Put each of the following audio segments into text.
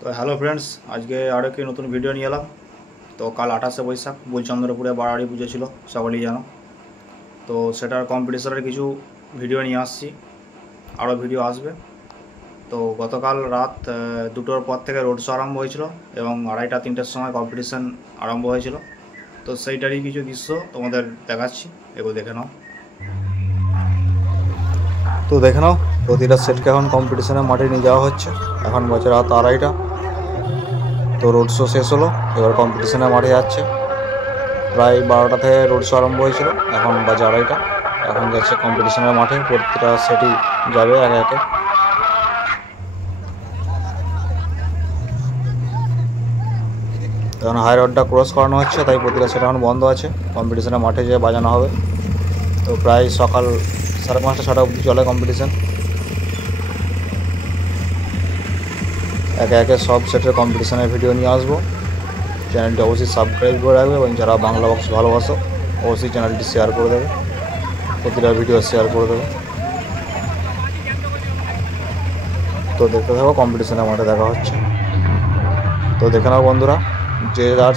তো hello friends, আজকে আরও একটি নতুন ভিডিও নিয়ে এলাম। তো কাল 28শে বৈশাখ বুলচন্দ্রপুরে বাড়াড়ি পুজো ছিল, সকলেই জানো। তো সেটার কম্পিটিশনের কিছু ভিডিও নিয়ে আসছি, আরও ভিডিও আসবে। তো গতকাল রাত 2টোর পর থেকে রোড শো আরম্ভ হয়েছিল এবং 2:30-3টের সময় কম্পিটিশান আরম্ভ হয়েছিল। তো সেইটারই কিছু দৃশ্য তোমাদের দেখাচ্ছি, এগুলো দেখে নাও। তো দেখে নাও, প্রতিটা সেটকে এখন কম্পিটিশনের মাঠে নিয়ে যাওয়া হচ্ছে। এখন বাজে রাত 2:30। তো রোড শো শেষ হলো, এবার কম্পিটিশনের মাঠে যাচ্ছে। প্রায় 12টা থেকে রোড শো আরম্ভ হয়েছিল, এখন বাজে 2:30। এখন যাচ্ছে কম্পিটিশনের মাঠে, প্রতিটা সেটই যাবে একে একে। এখন হাই রোডটা ক্রস করানো হচ্ছে, তাই প্রতিটা সেট এখন বন্ধ আছে। কম্পিটিশনের মাঠে যেয়ে বাজানো হবে। তো প্রায় সকাল 5:30 6টা অবধি চলে কম্পিটিশন। একে একে সব সেটের কম্পিটিশনের ভিডিও নিয়ে আসবো। চ্যানেলটি অবশ্যই সাবস্ক্রাইব করে রাখবে এবং যারা বাংলা বক্স ভালোবাসো অবশ্যই চ্যানেলটি শেয়ার করে দেবে, প্রতিটা ভিডিও শেয়ার করে দেবে। তো দেখতে থাকো, কম্পিটিশনের মাঠে দেখা হচ্ছে। তো দেখে নাও বন্ধুরা, যে যার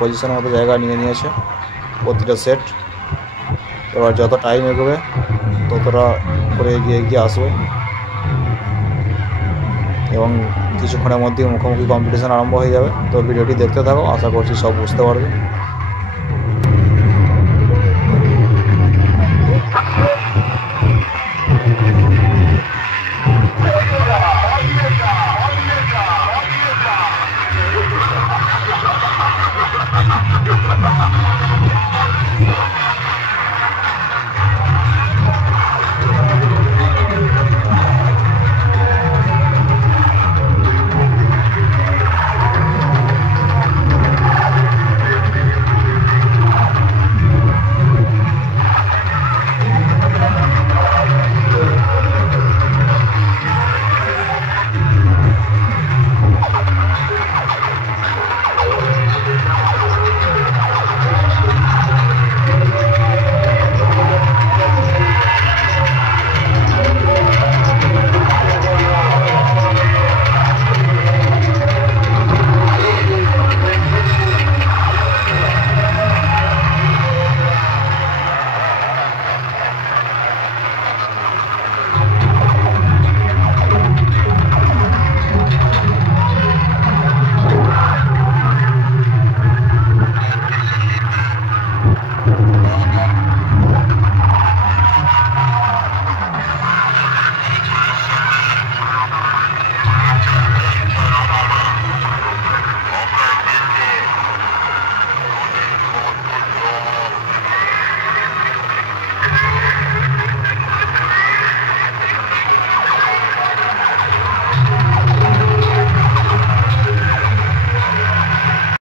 পজিশনের মতো জায়গা নিয়ে নিয়েছে প্রতিটা সেট। এবার যত টাইম এগোবে ততটা করে এগিয়ে আসবে এবং কিছুক্ষণের মধ্যেই মুখোমুখি কম্পিটিশান আরম্ভ হয়ে যাবে। তো ভিডিওটি দেখতে থাকো, আশা করছি সব বুঝতে পারবে।